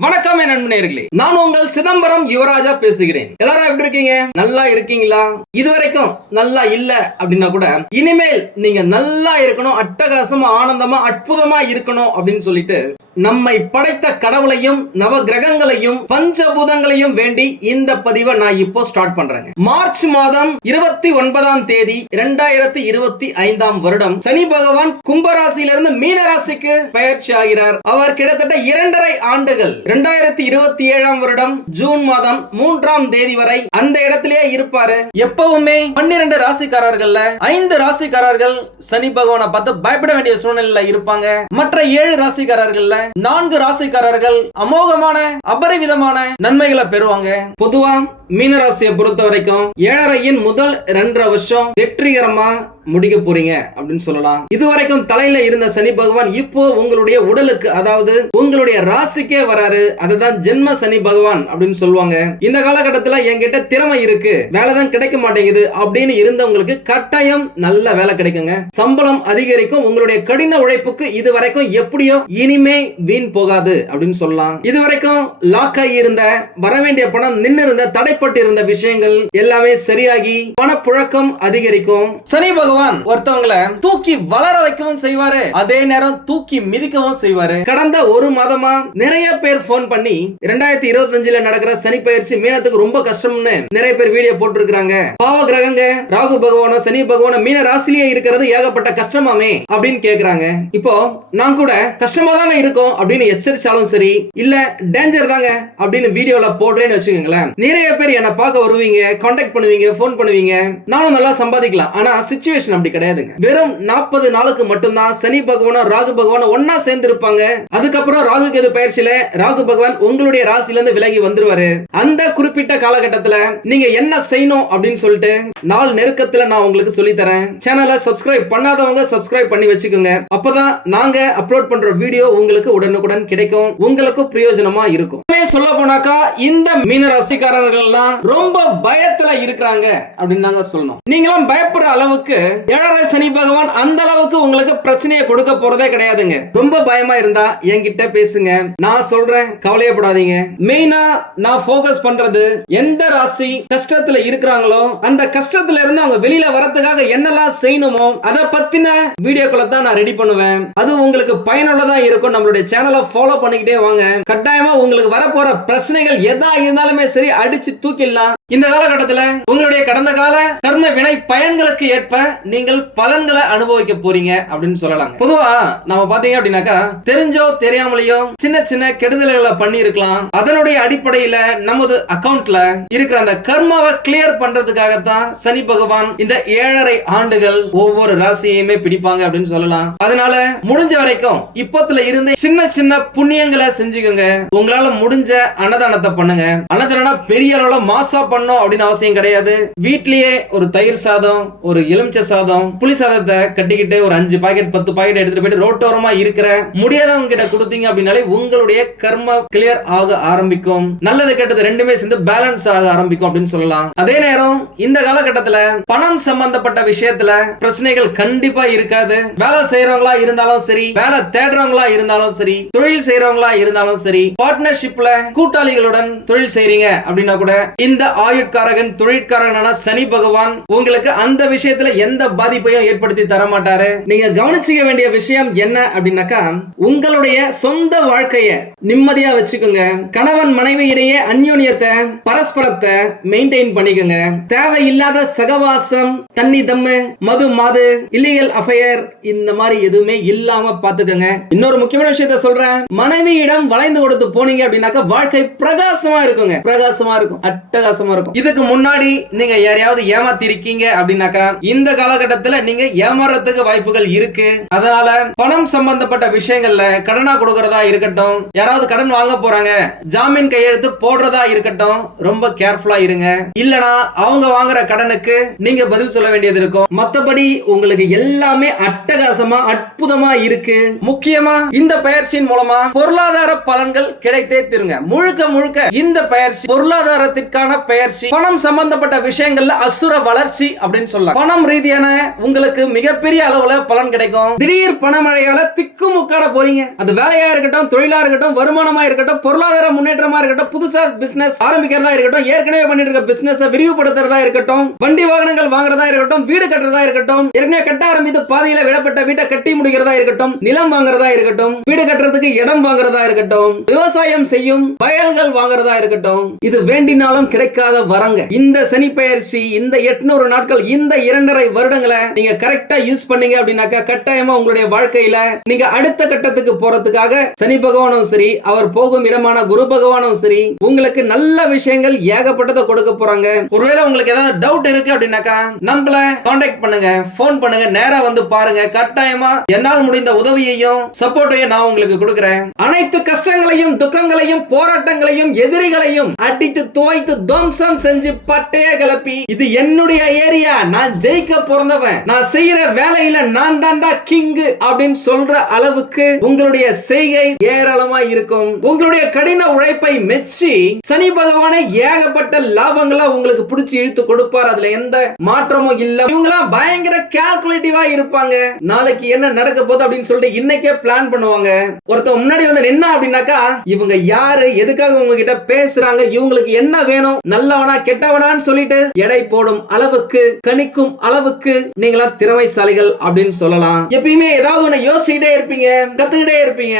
வணக்கம் என் நண்பனேர்களே நான் உங்கள் சிதம்பரம் யுவராஜா பேசுகிறேன். எல்லாரும் எப்படி இருக்கீங்க? நல்லா இருக்கீங்களா? இதுவரைக்கும் நல்லா இல்ல அப்படின்னா கூட இனிமேல் நீங்க நல்லா இருக்கணும் அட்டகாசமா ஆனந்தமா அற்புதமா இருக்கணும் அப்படின்னு சொல்லிட்டு நம்மை படைத்த கடவுளையும் நவ கிரகங்களையும் பஞ்சபூதங்களையும் வேண்டி இந்த பதிவை நான் இப்போ ஸ்டார்ட் பண்றேங்க. மார்ச் மாதம் இருபத்தி ஒன்பதாம் தேதி இரண்டாயிரத்தி இருபத்தி ஐந்தாம் வருடம் சனி பகவான் கும்பராசியிலிருந்து மீன ராசிக்கு பயிற்சி ஆகிறார். அவர் கிட்டத்தட்ட இரண்டரை ஆண்டுகள் இரண்டாயிரத்தி இருபத்தி ஏழாம் வருடம் ஜூன் மாதம் மூன்றாம் தேதி வரை அந்த இடத்திலேயே இருப்பாரு. எப்பவுமே பன்னிரண்டு ராசிக்காரர்கள்ல ஐந்து ராசிக்காரர்கள் சனி பகவானை பார்த்து பயப்பட வேண்டிய சூழ்நிலையில இருப்பாங்க. மற்ற ஏழு ராசிக்காரர்கள்ல நான்கு ராசிக்காரர்கள் அமோகமான அபரிவிதமான நன்மைகளை பெறுவாங்க. பொதுவா மீனராசியை பொறுத்த வரைக்கும் ஏழரையின் முதல் ரெண்டரை வருஷம் வெற்றிகரமா முடிக்க போறீங்க அப்படின்னு சொல்லலாம். இதுவரைக்கும் தலையில இருந்த சனி பகவான் இப்போ உங்களுடைய உடலுக்கு அதாவது உங்களுடைய ராசிக்கே வராரு. அதுதான் ஜென்ம சனி பகவான் அப்படின்னு சொல்லுவாங்க. இந்த காலகட்டத்துல என்கிட்ட திறமை இருக்கு. வேலை தான் கிடைக்க மாட்டேங்குது அப்படின்னு இருந்தவங்களுக்கு கட்டாயம் நல்ல வேலை கிடைக்குங்க. சம்பளம் அதிகரிக்கும். உங்களுடைய கடின உழைப்புக்கு இது வரைக்கும் எப்படியோ இனிமே வீண் போகாது அப்படின்னு சொல்லலாம். இது வரைக்கும் லாக் ஆகி இருந்த வர வேண்டிய பணம் நின்று இருந்த தடைப்பட்டு இருந்த விஷயங்கள் எல்லாமே சரியாகி பணப்புழக்கம் அதிகரிக்கும். சனி பகவான் ஒருத்தவங்களை தூக்கி வளர வைக்கவும் செய்வாரு. அதே நேரம் தூக்கி மிதிக்கவும் செய்வாரு. கடந்த ஒரு மாதமா நிறைய பேர் போன் பண்ணி ரெண்டாயிரத்தி இருபத்தி அஞ்சுல நடக்கிற சனி பயிற்சி மீனத்துக்கு ரொம்ப கஷ்டம்னு நிறைய பேர் வீடியோ போட்டிருக்காங்க பாவ கிரகங்க ராகு பகவானும் சனி பகவானும் மீன ராசிலேயே இருக்கிறது ஏகப்பட்ட கஷ்டமாமே அப்படின்னு கேக்குறாங்க. இப்போ நான் கூட கஷ்டமா தாங்க இருக்கும். அப்படின்னு எச்சரிச்சாலும் சரி இல்ல டேஞ்சர் தாங்க அப்படின்னு வீடியோல போடுறேன்னு வச்சுக்கோங்களேன். நிறைய பேர் என்ன பார்க்க வருவீங்க கான்டாக்ட் பண்ணுவீங்க போன் பண்ணுவீங்க. நானும் நல்லா சம்பாதிக்கலாம். ஆனா சுச்சுவேஷன் அப்படி கிடையாதுங்க. வெறும் நாற்பது நாளுக்கு மட்டும்தான் சனி பகவானும் ராகு பகவானும் ஒன்னா சேர்ந்து இருப்பாங்க. அதுக்கப்புறம் ராகு கேது பயிற்சியில ராகு பகவான் உங்களுடைய ராசில இருந்து விலகி வந்துருவாரு. அந்த குறிப்பிட்ட காலகட்டத்துல நீங்க என்ன செய்யணும் அப்படின்னு சொல்லிட்டு நாள் நெருக்கத்துல நான் உங்களுக்கு சொல்லி தரேன் சேனலை சப்ஸ்கிரைப் பண்ணாதவங்க சப்ஸ்கிரைப் பண்ணி வச்சுக்கோங்க. அப்பதான் நாங்க அப்லோட் பண்ற வீடியோ உங்களுக்கு உடனுக்குடன் கிடைக்கும். உங்களுக்கு பிரயோஜனமா இருக்கும். சொல்ல போனாக்கா இந்த மீன ராசிக்காரர்கள்லாம் ரொம்ப பயத்துல இருக்கிறாங்க அப்படின்னு நாங்க சொல்லணும். நீங்களாம் பயப்படுற அளவுக்கு ஏழரை சனி பகவான் அந்த அளவுக்கு உங்களுக்கு பிரச்சனையை கொடுக்க போறதே கிடையாதுங்க. ரொம்ப பயமா இருந்தா என்கிட்ட பேசுங்க. நான் சொல்றேன் கவலையப்படாதீங்க. மெயினா நான் போக்கஸ் பண்றது எந்த ராசி கஷ்டத்துல இருக்கிறாங்களோ அந்த கஷ்டத்துல இருந்து அவங்க வெளியில வரதுக்காக என்னெல்லாம் செய்யணுமோ அதை பத்தின வீடியோக்களை தான் நான் ரெடி பண்ணுவேன். அது உங்களுக்கு பயனுள்ளதா இருக்கும் நம்மளுடைய சேனலை ஃபாலோ பண்ணிக்கிட்டே வாங்க. கட்டாயமா உங்களுக்கு வரப்போற பிரச்சனைகள் எதா இருந்தாலுமே சரி அடிச்சு தூக்கிடலாம். இந்த காலகட்டத்துல உங்களுடைய கடந்த கால கர்ம வினை பயன்களுக்கு ஏற்ப நீங்கள் பலன்களை அனுபவிக்க போறீங்க அப்படின்னு சொல்லலாம் பொதுவா நம்ம பாத்தீங்க அப்படின்னாக்கா தெரிஞ்சோ தெரியாமலேயோ சின்ன சின்ன கெடுதல்களை பண்ணி இருக்கலாம் அதனுடைய அடிப்படையில நமது அக்கவுண்ட்ல இருக்கிற அந்த கர்மாவை கிளியர் பண்றதுக்காகத்தான் சனி பகவான் இந்த ஏழரை ஆண்டுகள் ஒவ்வொரு ராசியையுமே பிடிப்பாங்க அப்படின்னு சொல்லலாம். அதனால முடிஞ்ச வரைக்கும் இப்பத்துல இருந்து சின்ன சின்ன புண்ணியங்களை செஞ்சுக்கோங்க. உங்களால முடிஞ்ச அன்னதானத்தை பண்ணுங்க. அன்னதானம் பெரிய அளவுல மாசா பண்ணும் அப்படின்னு அவசியம் கிடையாது. வீட்லயே ஒரு தயிர் சாதம் ஒரு எலுமிச்சை சாதம் புளி சாதத்தை கட்டிக்கிட்டு ஒரு அஞ்சு பாக்கெட் பத்து பாக்கெட் எடுத்துட்டு போயிட்டு ரோட்டோரமா இருக்கிற முடியாதவங்க கிட்ட கொடுத்தீங்க அப்படின்னாலே உங்களுடைய கர்ம கிளியர் ஆக ஆரம்பிக்கும். நல்லது கெட்டது ரெண்டுமே சேர்ந்து பேலன்ஸ் ஆக ஆரம்பிக்கும் அப்படின்னு சொல்லலாம். அதே நேரம் இந்த காலகட்டத்துல பணம் சம்பந்தப்பட்ட விஷயத்துல பிரச்சனைகள் கண்டிப்பா இருக்காது. வேலை செய்யறவங்களா இருந்தாலும் சரி வேலை தேடுறவங்களா இருந்தாலும் சரி தொழில் செய்யறவங்களா இருந்தாலும் சரி பார்ட்னர்ஷிப்ல கூட்டாளிகளுடன் தொழில் செய்யறீங்க அப்படின்னா கூட இந்த ஆயுட்காரகன் தொழிற்காரகனான சனி பகவான் உங்களுக்கு அந்த விஷயத்துல எந்த பாதிப்பையும் ஏற்படுத்தி தர மாட்டாரு நீங்க கவனிச்சுக்க வேண்டிய விஷயம் என்ன அப்படின்னாக்கா உங்களுடைய சொந்த வாழ்க்கைய நிம்மதியா வச்சுக்கோங்க. கணவன் மனைவி இடையே அந்யோன்யத்தை பரஸ்பரத்தை மெயின்டைன் பண்ணிக்கோங்க. தேவையில்லாத சகவாசம் தண்ணி தம்மு மது மாது இல்லீகல் அஃபயர் இந்த மாதிரி எதுவுமே இல்லாம பாத்துக்கோங்க இன்னொரு முக்கியமான விஷயத்த சொல்றேன். மனைவியிடம் வளைந்து கொடுத்து போனீங்க அப்படின்னாக்கா வாழ்க்கை பிரகாசமா இருக்குங்க. பிரகாசமா இருக்கும். அட்டகாசமா இருக்கும். இதுக்கு முன்னாடி நீங்க யாரையாவது ஏமாத்தி இருக்கீங்க அப்படின்னாக்கா இந்த காலகட்டத்துல நீங்க ஏமாறதுக்கு வாய்ப்புகள் இருக்கு. அதனால பணம் சம்பந்தப்பட்ட விஷயங்கள்ல கடனா கொடுக்கறதா இருக்கட்டும் யாராவது கடன் வாங்க போறாங்க ஜாமீன் கையெழுத்து போடுறதா இருக்கட்டும் ரொம்ப கேர்ஃபுல்லா இருங்க. இல்லனா அவங்க வாங்குற கடனுக்கு நீங்க பதில் சொல்ல வேண்டியது இருக்கும். மத்தபடி உங்களுக்கு எல்லாமே அட்டகாசமா அற்புதமா இருக்கு. முக்கியமா இந்த பயிற்சியின் மூலமா பொருளாதார பலன்கள் கிடைத்தே திருங்க. முழுக்க முழுக்க இந்த பயிற்சி பொருளாதாரத்திற்கான பெயர் பெயர்ச்சி பணம் சம்பந்தப்பட்ட விஷயங்கள்ல அசுர வளர்ச்சி அப்படின்னு சொல்லலாம். பணம் ரீதியான உங்களுக்கு மிகப்பெரிய அளவுல பலன் கிடைக்கும். திடீர் பணமழையால திக்கு முக்காட போறீங்க. அது வேலையா இருக்கட்டும் தொழிலா இருக்கட்டும் வருமானமா இருக்கட்டும் பொருளாதார முன்னேற்றமா இருக்கட்டும் புதுசா பிசினஸ் ஆரம்பிக்கிறதா இருக்கட்டும் ஏற்கனவே பண்ணிட்டு இருக்க பிசினஸ் விரிவுபடுத்துறதா இருக்கட்டும் வண்டி வாகனங்கள் வாங்குறதா இருக்கட்டும் வீடு கட்டுறதா இருக்கட்டும் ஏற்கனவே கட்ட ஆரம்பித்து பாதையில விடப்பட்ட வீட்டை கட்டி முடிக்கிறதா இருக்கட்டும் நிலம் வாங்குறதா இருக்கட்டும் வீடு கட்டுறதுக்கு இடம் வாங்குறதா இருக்கட்டும் விவசாயம் செய்யும் வயல்கள் வாங்குறதா இருக்கட்டும் இது வேண்டினாலும் கிடைக்காத வரங்க. இந்த சனி பெயர்ச்சி இந்த எட்நூறு நாட்கள் இந்த இரண்டரை வருடங்களை நீங்க கரெக்டா யூஸ் பண்ணீங்க அப்படின்னாக்கா கட்டாயமா உங்களுடைய வாழ்க்கையில நீங்க அடுத்த கட்டத்துக்கு போறதுக்காக சனி பகவானும் சரி அவர் போகும் இடமான குரு பகவானும் சரி உங்களுக்கு நல்ல விஷயங்கள் ஏகப்பட்டதை கொடுக்க போறாங்க. ஒருவேளை உங்களுக்கு ஏதாவது டவுட் இருக்கு அப்படின்னாக்கா நம்மள காண்டாக்ட் பண்ணுங்க போன் பண்ணுங்க நேரா வந்து பாருங்க. கட்டாயமா என்னால் முடிந்த உதவியையும் சப்போர்ட்டையும் நான் உங்களுக்கு கொடுக்கிறேன். அனைத்து கஷ்டங்களையும் துக்கங்களையும் போராட்டங்களையும் எதிரிகளையும் அடித்து துவைத்து துவம்சம் செஞ்சு பட்டைய கிளப்பி இது என்னுடைய ஏரியா நான் ஜெயிக்க பிறந்தவன். நான் செய்யற வேலையில நான் தாண்டா கிங்கு அப்படின்னு சொல்ற அளவுக்கு உங்களுடைய செய்கை ஏராளமா இருக்கும். உங்களுடைய கடின உழைப்பை மெச்சி சனி பகவானை ஏகப்பட்ட லாபங்களா உங்களுக்கு பிடிச்சி இழுத்து கொடுப்பார். அதுல எந்த மாற்றமும் இல்ல. இவங்களாம் பயங்கர கால்குலேட்டிவா இருப்பாங்க. நாளைக்கு என்ன நடக்க போகுது அப்படின்னு சொல்லிட்டு இன்னைக்கே பிளான் பண்ணுவாங்க. ஒருத்தர் முன்னாடி வந்து நின்னா அப்படின்னாக்கா இவங்க யாரு எதுக்காக உங்ககிட்ட பேசுறாங்க இவங்களுக்கு என்ன வேணும் நல்லவனா கெட்டவனான்னு சொல்லிட்டு எடை போடும் அளவுக்கு கணிக்கும் அளவுக்கு நீங்களா திறமைசாலிகள் அப்படின்னு சொல்லலாம். எப்பயுமே ஏதாவது ஒண்ணு யோசிச்சுட்டே இருப்பீங்க கத்துக்கிட்டே இருப்பீங்க.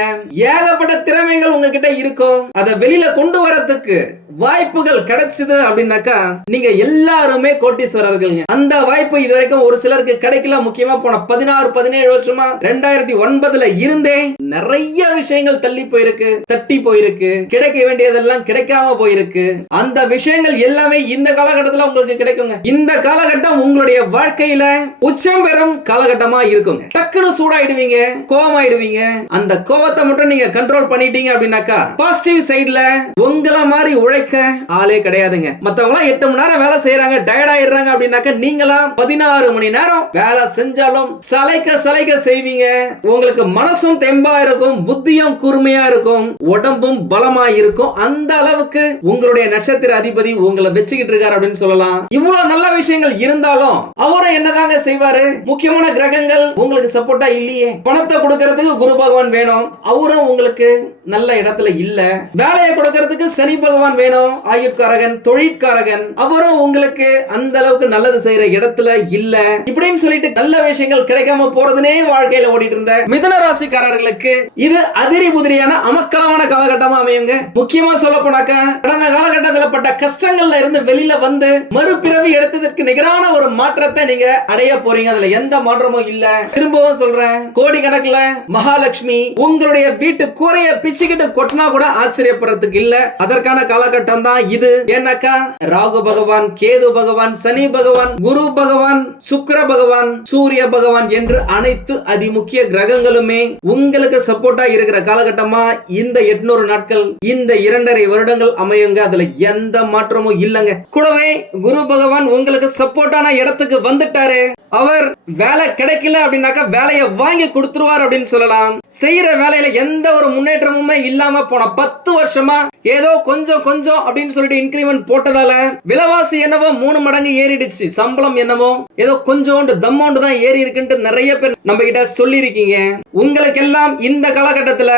ஏகப்பட்ட திறமைகள் உங்ககிட்ட இருக்கும். அதை வெளியில கொண்டு வரத்துக்கு வாய்ப்புகள் கிடைச்சது அப்படின்னாக்கா நீங்க எல்லாருமே கோட்டீஸ்வரர்கள் அந்த வாய்ப்பு இது வரைக்கும் ஒரு சிலருக்கு கிடைக்கல. முக்கியமா போன பதினாறு பதினேழு வருஷமா ரெண்டாயிரத்தி ஒன்பதுல இருந்தே நிறைய விஷயங்கள் தள்ளி போயிருக்கு தட்டி போயிருக்கு. கிடைக்க வேண்டியதெல்லாம் கிடைக்காம போயிருக்கு. அந்த விஷயங்கள் எல்லாமே இந்த காலகட்டத்துல உங்களுக்கு கிடைக்குங்க. இந்த காலகட்டம் உங்களுடைய வாழ்க்கையில உச்சம் பெறும் காலகட்டமா இருக்குங்க. டக்குனு சூடாயிடுவீங்க கோவமாயிடுவீங்க. அந்த கோவத்தை மட்டும் நீங்க கண்ட்ரோல் பண்ணிட்டீங்க அப்படின்னாக்கா பாசிட்டிவ் சைடுல உங்கள மாதிரி உழைக்க ஆளே கிடையாதுங்க. மத்தவங்க எட்டு மணி நேரம் வேலை செய்யறாங்க டயர்ட் ஆயிடுறாங்க அப்படின்னாக்கா நீங்களாம் பதினாறு மணி நேரம் வேலை செஞ்சாலும் சலைக்க சலைக்க செய்வீங்க. உங்களுக்கு மனசும் தெம்பா இருக்கும் புத்தியும் கூர்மையா இருக்கும் உடம்பும் பலமா இருக்கும். அந்த அளவுக்கு உங்களுடைய நட்சத்திர அதிபதி உங்களை வச்சுக்கிட்டு இருக்காரு அப்படின்னு சொல்லலாம். இவ்வளவு நல்ல விஷயங்கள் இருந்தாலும் அவரும் என்னதாங்க செய்வாரு? முக்கியமான கிரகங்கள் உங்களுக்கு சப்போர்ட்டா இல்லையே. பணத்தை கொடுக்கறதுக்கு குரு பகவான் வேணும். அவரும் உங்களுக்கு நல்ல இடத்துல இல்ல. வேலையை கொடுக்கறதுக்கு சனி பகவான் வேணும். ஆயுட்காரகன் தொழிற்காரகன். அவரும் உங்களுக்கு அந்த அளவுக்கு நல்லது செய்யற இடத்துல இல்ல. இப்படின்னு சொல்லிட்டு நல்ல விஷயங்கள் கிடைக்காம போறதுனே வாழ்க்கையில ஓடிட்டு இருந்த மிதன ராசிக்காரர்களுக்கு இது அதிரி புதிரியான அமக்கலமான காலகட்டமா அமையுங்க. முக்கியமா சொல்ல போனாக்க கடந்த காலகட்டத்தில் பட்ட கஷ்டங்கள்ல இருந்து வெளியில வந்து மறுபிறவி எடுத்ததற்கு நிகரான ஒரு மாற்றத்தை நீங்க அடைய போறீங்க. அதுல எந்த மாற்றமும் இல்ல. திரும்பவும் சொல்றேன் கோடி கணக்குல மகாலட்சுமி உங்களுடைய வீட்டு கூரைய பிச்சுக்கிட்டு கொட்டினா கூட ஆச்சரியப்படுறதுக்கு இல்ல. அதற்கான காலகட்டம் தான் இது. ஏன்னாக்கா ராகு பகவான் கேது பகவான் சனி பகவான் குரு பகவான் சுக்கிர பகவான் சூரிய பகவான் என்று அனைத்து அதிமுக்கிய கிரகங்களுமே உங்களுக்கு சப்போர்ட்டா இருக்கிற காலகட்டமா இந்த எட்நூறு நாட்கள் இந்த இரண்டரை வருடங்கள் அமையுங்க. அதுல எந்த மாற்றமும் இல்லைங்க. கூடவே குரு பகவான் உங்களுக்கு சப்போர்ட்டான இடத்துக்கு வந்துட்டாரு. அவர் வேலை கிடைக்கல அப்படின்னாக்கா வேலையை வாங்கி கொடுத்துருவார் அப்படின்னு சொல்லலாம். செய்யற வேலையில எந்த ஒரு முன்னேற்றமுமே இல்லாம போன பத்து வருஷமா ஏதோ கொஞ்சம் கொஞ்சம் அப்படின்னு சொல்லிட்டு இன்கிரிமெண்ட் போட்டதால விலைவாசி என்னவோ மூணு மடங்கு ஏறிடுச்சு. சம்பளம் என்னவோ ஏதோ கொஞ்சோண்டு தம்மோண்டு தான் ஏறி இருக்குன்ட்டு நிறைய பேர் நம்ம கிட்ட சொல்லி இருக்கீங்க உங்களுக்கு எல்லாம் இந்த காலகட்டத்துல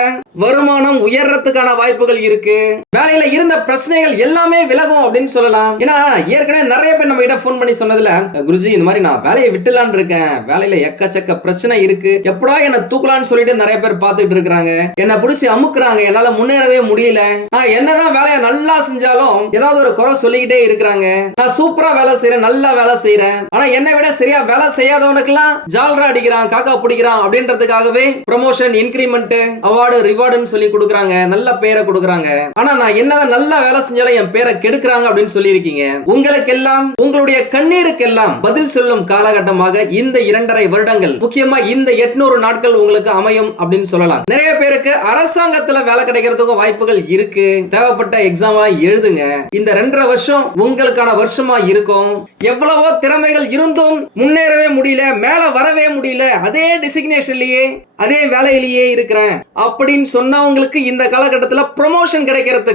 வருமானம் உயர்றதுக்கான வாய்ப்புகள் இருக்கு. வேலையில இருந்த பிரச்சனைகள் எல்லாமே விலகும் அப்படின்னு சொல்லலாம். ஏன்னா ஏற்கனவே நிறைய பேர் நம்ம கிட்ட ஃபோன் பண்ணி சொன்னதுல குருஜி இந்த மாதிரி நான் வேலையை விட்டுலான் இருக்கேன். வேலையில எக்கச்சக்க பிரச்சனை இருக்கு. எப்படா என்ன தூக்கலான்னு சொல்லிட்டு நிறைய பேர் பார்த்துட்டு இருக்காங்க என்ன பிடிச்சி அமுக்குறாங்க. என்னால முன்னேறவே முடியல. நான் என்னதான் வேலையை நல்லா செஞ்சாலும் ஏதாவது ஒரு குறை சொல்லிக்கிட்டே இருக்கிறாங்க. நான் சூப்பரா வேலை செய்யறேன் நல்லா வேலை செய்யறேன் ஆனா என்னை விட சரியா வேலை செய்யாதவனுக்கெல்லாம் ஜால்ரா அடிக்கிறான் காக்கா பிடிக்கிறான் அப்படின்றதுக்காகவே ப்ரமோஷன் இன்கிரிமெண்ட் அவார்டு ரிவார்டுன்னு சொல்லி கொடுக்குறாங்க. நல்ல பேரை கொடுக்குறாங்க. ஆனா நான் என்னதான் நல்லா வேலை செஞ்சாலும் என் பேரை கெடுக்கிறாங்க அப்படின்னு சொல்லியிருக்கீங்க. உங்களுக்கெல்லாம் உங்களுடைய கண்ணீருக்கெல்லாம் பதில் சொல்லும் காலகட்டமாக இந்த இரண்டரை வருடங்கள் முக்கியமா இந்த எட்நூறு நாட்கள் உங்களுக்கு அமையும் அப்படின்னு சொல்லலாம். நிறைய பேருக்கு அரசாங்கத்துல வேலை கிடைக்கிறதுக்கும் வாய்ப்புகள் இருக்கு. தேவைப்பட்ட எக்ஸாம் எழுதுங்க. இந்த ரெண்டரை வருஷம் உங்களுக்கான வருஷமா இருக்கும். எவ்வளவோ திறமைகள் இருந்தும் முன்னேறவே முடியல மேல வரவே முடியல. அதே டெசிக்னேஷன்லயே அதே வேலையிலேயே இருக்கிறேன். அப்படின்னு சொன்னவங்களுக்கு இந்த காலகட்டத்துல ப்ரொமோஷன் கிடைக்கிறதுக்கு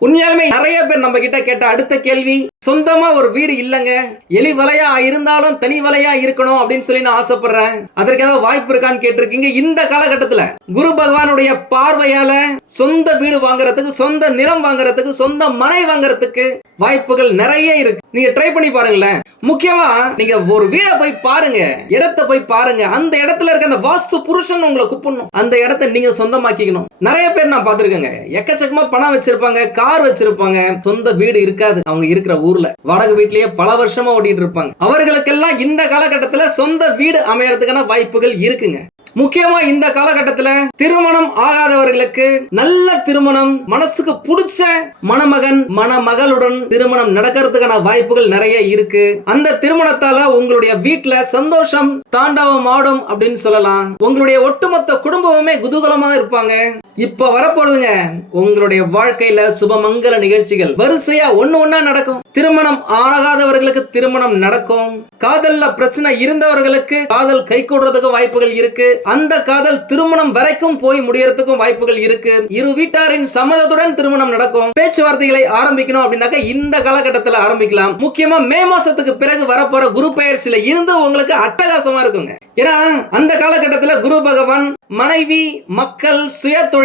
உண்மையாலுமே நிறைய பேர் நம்ம கிட்ட கேட்ட அடுத்த கேள்வி சொந்தமா ஒரு வீடு இல்லைங்க. எலி வலையா இருந்தாலும் தனி வலையா இருக்கணும் அப்படின்னு சொல்லி நான் ஆசைப்படுறேன். அதற்கு ஏதாவது வாய்ப்பு இருக்கான்னு கேட்டிருக்கீங்க. இந்த காலகட்டத்துல குரு பகவானுடைய பார்வையால சொந்த வீடு வாங்குறதுக்கு சொந்த நிலம் வாங்குறதுக்கு சொந்த மனை வாங்குறதுக்கு வாய்ப்புகள் நிறைய இருக்கு. நீங்க ட்ரை பண்ணி பாருங்களேன். முக்கியமா நீங்க ஒரு வீடை போய் பாருங்க. இடத்தை போய் பாருங்க. அந்த இடத்துல இருக்க அந்த வாஸ்து புருஷன் உங்களை கூப்பிடணும். அந்த இடத்தை நீங்க சொந்தமாக்கிக்கணும். நிறைய பேர் நான் பார்த்துருக்கேங்க. எக்கச்சக்கமா பணம் வச்சிருப்பாங்க கார் வச்சிருப்பாங்க. சொந்த வீடு இருக்காது. அவங்க இருக்கிற ஊர்ல. வாடகை வீட்லயே பல வருஷமா ஓடிட்டு இருப்பாங்க. அவர்களுக்கெல்லாம் இந்த காலகட்டத்துல சொந்த வீடு அமையறதுக்கான வாய்ப்புகள் இருக்குங்க. முக்கியமா இந்த காலகட்டத்துல திருமணம் ஆகாதவர்களுக்கு நல்ல திருமணம் மனசுக்கு பிடிச்ச மணமகன் மணமகளுடன் திருமணம் நடக்கிறதுக்கான வாய்ப்புகள் நிறைய இருக்கு. அந்த திருமணத்தால உங்களுடைய வீட்டுல சந்தோஷம் தாண்டவம் ஆடும் அப்படின்னு சொல்லலாம். உங்களுடைய ஒட்டுமொத்த குடும்பமுமே குதூகலமா இருப்பாங்க. இப்ப வரப்போறதுங்க உங்களுடைய வாழ்க்கையில சுபமங்கல நிகழ்ச்சிகள். வரிசையா ஒண்ணு ஒண்ணா நடக்கும். திருமணம் ஆகாதவர்களுக்கு திருமணம் நடக்கும். காதல்ல பிரச்சனை இருந்தவர்களுக்கு காதல் கை கொடுறதுக்கும் வாய்ப்புகள் இருக்கு. அந்த காதல் திருமணம் வரைக்கும் போய் முடியறதுக்கும் வாய்ப்புகள் இருக்கு. இரு வீட்டாரின் சம்மதத்துடன் திருமணம் நடக்கும். பேச்சுவார்த்தைகளை ஆரம்பிக்கணும் அப்படின்னாக்க இந்த காலகட்டத்தில் ஆரம்பிக்கலாம். முக்கியமா மே மாசத்துக்கு பிறகு வரப்போற குரு பயிற்சியில இருந்து உங்களுக்கு அட்டகாசமா இருக்குங்க. ஏன்னா அந்த காலகட்டத்தில் குரு பகவான் மனைவி மக்கள் சுய தொழில்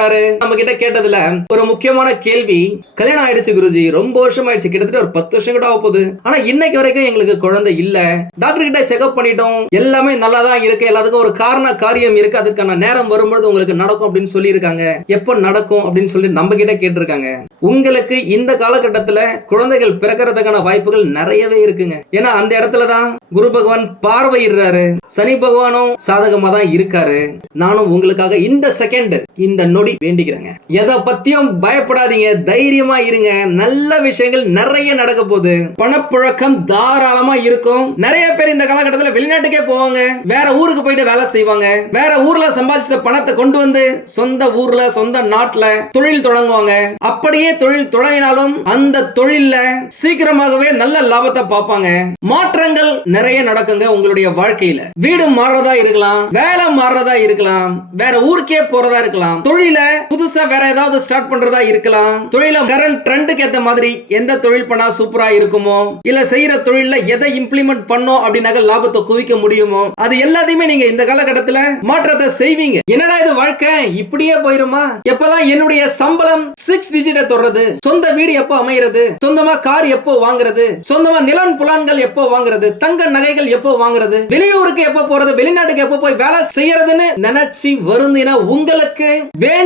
போறாரு நம்ம கிட்ட கேட்டதுல ஒரு முக்கியமான கேள்வி. கல்யாணம் ஆயிடுச்சு குருஜி. ரொம்ப வருஷம் ஆயிடுச்சு கிட்டத்தட்ட ஒரு பத்து வருஷம் கூட ஆக போகுது ஆனா இன்னைக்கு வரைக்கும் எங்களுக்கு குழந்தை இல்ல. டாக்டர் கிட்ட செக்அப் பண்ணிட்டோம். எல்லாமே நல்லா தான் இருக்கு. எல்லாத்துக்கும் ஒரு காரண காரியம் இருக்கு. அதுக்கான நேரம் வரும்பொழுது உங்களுக்கு நடக்கும் அப்படின்னு சொல்லி இருக்காங்க எப்ப நடக்கும் அப்படின்னு சொல்லி நம்ம கிட்ட கேட்டிருக்காங்க. உங்களுக்கு இந்த காலகட்டத்துல குழந்தைகள் பிறக்கிறதுக்கான வாய்ப்புகள் நிறையவே இருக்குங்க. ஏன்னா அந்த இடத்துல தான் குரு பகவான் பார்வையிடுறாரு. சனி பகவானும் சாதகமா தான் இருக்காரு. நானும் உங்களுக்காக இந்த செகண்ட் இந்த நொடி வேண்டிக்கிறேங்க. எதை பத்தியும் பயப்படாதீங்க தைரியமா இருங்க. நல்ல விஷயங்கள் நிறைய நடக்க போகுது. பணப்புழக்கம் தாராளமா இருக்கும். நிறைய பேர் இந்த காலகட்டத்தில் வெளிநாட்டுக்கே போவாங்க. வேற ஊருக்கு போயிட்டு வேலை செய்வாங்க. வேற ஊர்ல சம்பாதிச்ச பணத்தை கொண்டு வந்து சொந்த ஊர்ல சொந்த நாட்டுல தொழில் தொடங்குவாங்க. அப்படியே தொழில் தொடங்கினாலும் அந்த தொழில்ல சீக்கிரமாகவே நல்ல லாபத்தை பார்ப்பாங்க. மாற்றங்கள் நிறைய நடக்குங்க உங்களுடைய வாழ்க்கையில. வீடு மாறுறதா இருக்கலாம் வேலை மாறுறதா இருக்கலாம் வேற ஊருக்கே போறதா இருக்கலாம் தொழில புதுசா வேற ஏதாவது ஸ்டார்ட் பண்றதா இருக்கலாம். தொழில கரண்ட் ட்ரெண்டுக்கு ஏத்த மாதிரி எந்த தொழில் பண்ணா சூப்பரா இருக்குமோ? இல்ல செய்யற தொழில எதை இம்ப்ளிமெண்ட் பண்ணோம் அப்படின்னாக்க லாபத்தை குவிக்க முடியுமோ? அது எல்லாத்தையுமே நீங்க இந்த காலகட்டத்துல மாற்றத்தை செய்வீங்க. என்னடா இது வாழ்க்கை? இப்படியே போயிருமா? எப்பதான் என்னுடைய சம்பளம் சிக்ஸ் டிஜிட்ட தொடர்றது சொந்த வீடு எப்போ அமைகிறது சொந்தமா கார் எப்போ வாங்குறது? சொந்தமா நிலன் புலான்கள் எப்போ வாங்குறது? தங்க நகைகள் எப்போ வாங்குறது? வெளியூருக்கு எப்போ போறது? வெளிநாட்டுக்கு எப்போ போய் வேலை செய்யறதுன்னு நினைச்சு வருந்தினா உங்களுக்கு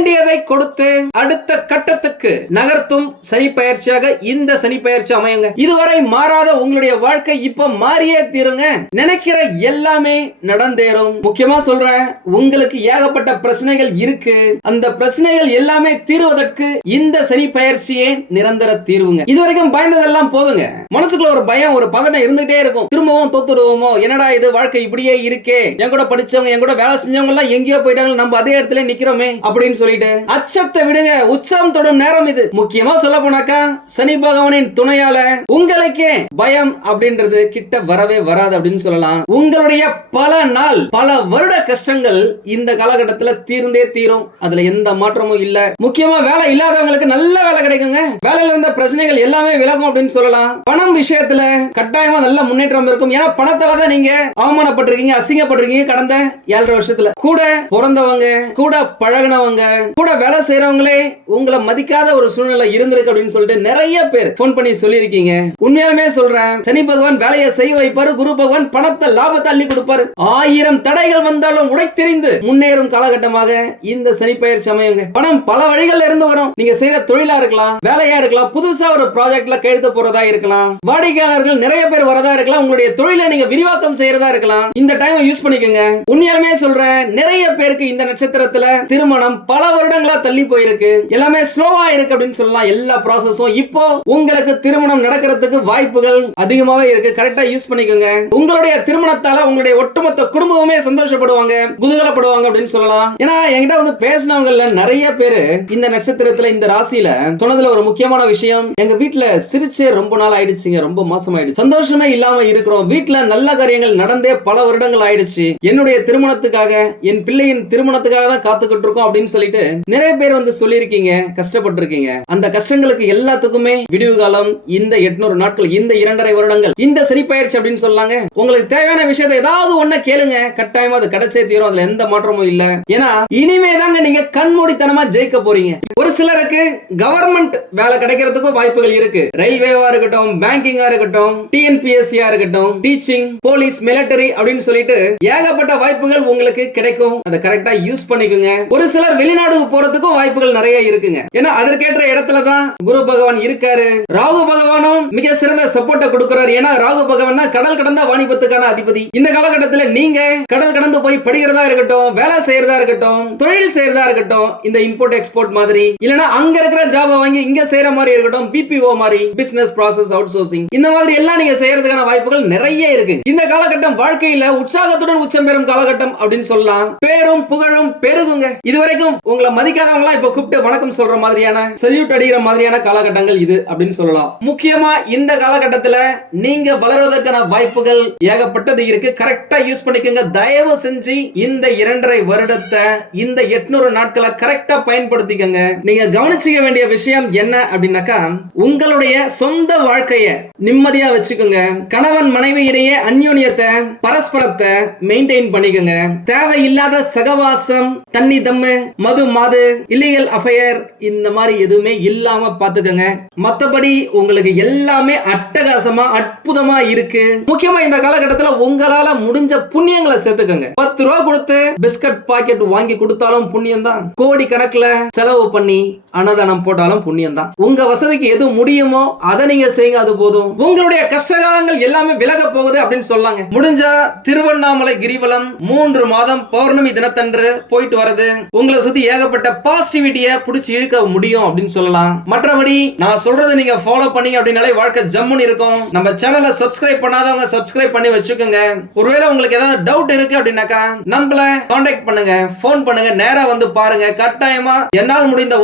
வேண்டியதை கொடுத்து அடுத்த கட்டத்துக்கு நகர்த்தும் சனி பயிற்சியாக இந்த சனி பயிற்சி அமையுங்க. இதுவரை மாறாத உங்களுடைய வாழ்க்கை இப்ப மாறியே தீருங்க. நினைக்கிற எல்லாமே நடந்தேறும். முக்கியமா சொல்றேன் உங்களுக்கு ஏகப்பட்ட பிரச்சனைகள் இருக்கு. அந்த பிரச்சனைகள் எல்லாமே தீர்வதற்கு இந்த சனி பயிற்சியே நிரந்தர தீர்வுங்க. இதுவரைக்கும் பயந்ததெல்லாம் போதுங்க. மனசுக்குள்ள ஒரு பயம் ஒரு பதட்டம் இருந்துட்டே இருக்கும். திரும்பவும் தோத்துடுவோமோ? என்னடா இது வாழ்க்கை இப்படியே இருக்கே? என் கூட படிச்சவங்க என் கூட வேலை செஞ்சவங்க எல்லாம் எங்கேயோ போயிட்டாங்க நம்ம அதே இடத்துல நிக்கிறோமே அப்படின்னு சொல்லிட்டு அச்சத்தை விடுங்க உற்சாகம் தொடும் நேரம் இது. முக்கியமா சொல்ல போனாக்கா சனி பகவானின் துணையால உங்களுக்கே பயம் அப்படின்றது கிட்ட வரவே வராது அப்படின்னு சொல்லலாம். உங்களுடைய பல நாள் பல வருட கஷ்டங்கள் இந்த காலகட்டத்துல தீர்ந்தே தீரும். அதுல எந்த மாற்றமும் இல்ல. முக்கியமா வேலை இல்லாதவங்களுக்கு நல்ல வேலை கிடைக்குங்க. வேலையில இருந்த பிரச்சனைகள் எல்லாமே விலகும் அப்படின்னு சொல்லலாம். பணம் விஷயத்துல கட்டாயமா நல்ல முன்னேற்றம் இருக்கும். ஏன்னா பணத்தால தான் நீங்க அவமானப்பட்டிருக்கீங்க அசிங்கப்பட்டிருக்கீங்க கடந்த ஏழரை வருஷத்துல. கூட பிறந்தவங்க கூட பழகினவங்க கூட வேலை செய்யறவங்களே உங்களை மதிக்காத ஒரு சூழ்நிலை இருந்திருக்கு அப்படின்னு சொல்லிட்டு நிறைய பேர் போன் பண்ணி சொல்லியிருக்கீங்க. உண்மையாலுமே சொல்றேன். சனி பகவான் வேலையை செய்ய வைப்பாரு. குரு பகவான் பணத்தை லாபத்தை அள்ளி கொடுப்பாரு. ஆயிரம் தடைகள் வந்தாலும் உடைத்தெறிந்து முன்னேறும் காலகட்டமாக இந்த சனி பயிற்சி அமையுங்க. பணம் பல வழிகள்ல இருந்து வரும். நீங்க செய்யற தொழிலா இருக்கலாம் வேலையா இருக்கலாம் புதுசா ஒரு ப்ராஜெக்ட்ல கழுத்து போறதா இருக்கலாம் வாடிக்கையாளர்கள் நிறைய பேர் வரதா இருக்கலாம் உங்களுடைய தொழிலை நீங்க விரிவாக்கம் செய்யறதா இருக்கலாம். இந்த டைம் யூஸ் பண்ணிக்கோங்க. உண்மையாலுமே சொல்றேன் நிறைய பேருக்கு இந்த நட்சத்திரத்துல திருமணம் பல வருடங்களா தள்ளி போயிருக்கு. எல்லாமே ஸ்லோவா இருக்கு அப்படின்னு சொல்லலாம். எல்லா ப்ராசஸும் இப்போ உங்களுக்கு திருமணம் நடக்கிறதுக்கு வாய்ப்புகள் அதிகமாவே இருக்கு. கரெக்டா யூஸ் பண்ணிக்கோங்க. உங்களுடைய திருமணத்தால உங்களுடைய ஒட்டுமொத்த குடும்பமே சந்தோஷப்படுவாங்க. குதூகலப்படுவாங்க அப்படின்னு சொல்லலாம். ஏன்னா என்கிட்ட வந்து பேசினவங்கல நிறைய பேரு இந்த நட்சத்திரத்துல இந்த ராசியில சொன்னதுல ஒரு முக்கியமான விஷயம். எங்க வீட்டுல சிரிச்சே ரொம்ப நாள் ஆயிடுச்சுங்க. ரொம்ப மாசம் ஆயிடுச்சு சந்தோஷமே இல்லாம இருக்கிறோம். வீட்டுல நல்ல காரியங்கள் நடந்தே பல வருடங்கள் ஆயிடுச்சு. என்னுடைய திருமணத்துக்காக என் பிள்ளையின் திருமணத்துக்காக தான் காத்துக்கிட்டு இருக்கோம் அப்படின்னு சொல்லிட்டு நிறைய பேர் வந்து சொல்லியிருக்கீங்க கஷ்டப்பட்டிருக்கீங்க. அந்த கஷ்டங்களுக்கு எல்லாத்துக்குமே விடிவு காலம் இந்த எட்நூறு நாட்கள் இந்த இரண்டரை வருடங்கள் இந்த சரி பயிற்சி அப்படின்னு சொல்லாங்க. உங்களுக்கு தேவையான விஷயத்தை ஏதாவது ஒண்ணு கேளுங்க. கட்டாயமா அது கிடைச்சே தீரும். அதுல எந்த மாற்றமும் இல்ல. ஏன்னா இனிமே தாங்க நீங்க கண்மூடித்தனமா ஜெயிக்க போறீங்க. ஒரு சிலருக்கு கவர்மெண்ட் வேலை கிடைக்கிறதுக்கும் வாய்ப்புகள் இருக்கு. ரயில்வேவா இருக்கட்டும் பேங்கிங்கா இருக்கட்டும் டிஎன்பிஎஸ்சியா இருக்கட்டும் டீச்சிங் போலீஸ் மிலிட்டரி அப்படின்னு சொல்லிட்டு ஏகப்பட்ட வாய்ப்புகள் உங்களுக்கு கிடைக்கும். அதை கரெக்டா யூஸ் பண்ணிக்கோங்க. ஒரு சிலர் வெளிநாடு போறதுக்கும் வாய்ப்புகள் நிறைய இருக்குங்க. ஏன்னா அதற்கேற்ற இடத்துல தான் குரு பகவான் இருக்காரு. ராகு பகவானும் மிக சிறந்த சப்போர்ட்டை கொடுக்கிறார். ஏன்னா ராகு பகவான் தான் கடல் கடந்த வாணிபத்துக்கான அதிபதி. இந்த காலகட்டத்தில் நீங்க கடல் கடந்து போய் படிக்கிறதா இருக்கட்டும் வேலை செய்யறதா இருக்கட்டும் தொழில் செய்யறதா இருக்கட்டும் இந்த இம்போர்ட் எக்ஸ்போர்ட் மாதிரி இல்லனா அங்க இருக்கிற ஜாபை வாங்கி இங்க செய்யற மாதிரி இருக்கட்டும் பிபிஓ மாதிரி பிசினஸ் ப்ராசஸ் அவுட் சோர்சிங் இந்த மாதிரி எல்லாம் நீங்க செய்யறதுக்கான வாய்ப்புகள் நிறைய இருக்கு. இந்த காலகட்டம் வாழ்க்கையில உற்சாகத்துடன் உச்சம் பெறும் காலகட்டம் அப்படின்னு சொல்லலாம். பேரும் புகழும் பெருகுங்க. இதுவரைக்கும் உங்களை மதிக்காதவங்களா இப்ப கூப்பிட்டு வணக்கம் சொல்ற மாதிரியான செல்யூட் அடிக்கிற மாதிரியான காலகட்டங்கள் இது அப்படின்னு சொல்லலாம். முக்கியமா இந்த காலகட்டத்துல நீங்க வளர்வதற்கான வாய்ப்புகள் ஏகப்பட்டது இருக்கு. கரெக்டா யூஸ் பண்ணிக்கோங்க. தயவு செஞ்சு இந்த இரண்டரை வருடத்தை இந்த எட்நூறு நாட்களை கரெக்டா பயன்படுத்திக்கோங்க. நீங்க கவனிச்சுக்க வேண்டிய விஷயம் என்ன அப்படின்னாக்கா உங்களுடைய சொந்த வாழ்க்கைய நிம்மதியா வச்சுக்கோங்க. கணவன் மனைவி இடையே அந்யோன்யத்தை பரஸ்பரத்தை மெயின்டைன் பண்ணிக்கோங்க. தேவையில்லாத சகவாசம் தண்ணி தம்மு மது மாது இல்லீகல் அஃபயர் இந்த மாதிரி எதுவுமே இல்லாம பாத்துக்கோங்க மத்தபடி உங்களுக்கு எல்லாமே அட்டகாசமா அற்புதமா இருக்கு. முக்கியமா இந்த காலகட்டத்துல உங்களால முடிஞ்ச புண்ணியங்களை சேர்த்துக்கோங்க. பத்து ரூபா கொடுத்து பிஸ்கட் பாக்கெட் வாங்கி கொடுத்தாலும் புண்ணியம் தான் கோடி கணக்குல செலவு பண்ணி அன்னதானம் போட்டாலும் புண்ணியம் தான் உங்க வசதிக்கு எது முடியுமோ அதை நீங்க செய்யுங்க அது போதும். உங்களுடைய கஷ்டகாலங்கள் எல்லாமே விலக போகுது அப்படின்னு சொல்லாங்க. முடிஞ்சா திருவண்ணாமலை கிரிவலம் மூன்று மாதம் பௌர்ணமி தினத்தன்று போயிட்டு வரது உங்களை சுத்தி ஏகப்பட்ட பாசிட்டிவிட்டிய புடிச்சு இழுக்க முடியும் அப்படின்னு சொல்லலாம். மற்றபடி நான் சொல்றதை நீங்க ஃபாலோ பண்ணீங்க அப்படின்னாலே வாழ்க்கை ஜம்முன்னு இருக்கும். நம்ம சேனலை சப்ஸ்கிரைப் பண்ணாதவங்க சப்ஸ்கிரைப் பண்ணி வச்சுக்கோங்க. ஒருவேளை உங்களுக்கு ஏதாவது டவுட் இருக்கு அப்படின்னாக்கா நம்மள காண்டாக்ட் பண்ணுங்க ஃபோன் பண்ணுங்க நேரா வந்து பாருங்க. கட்டாயமா என்னால் முடிந்த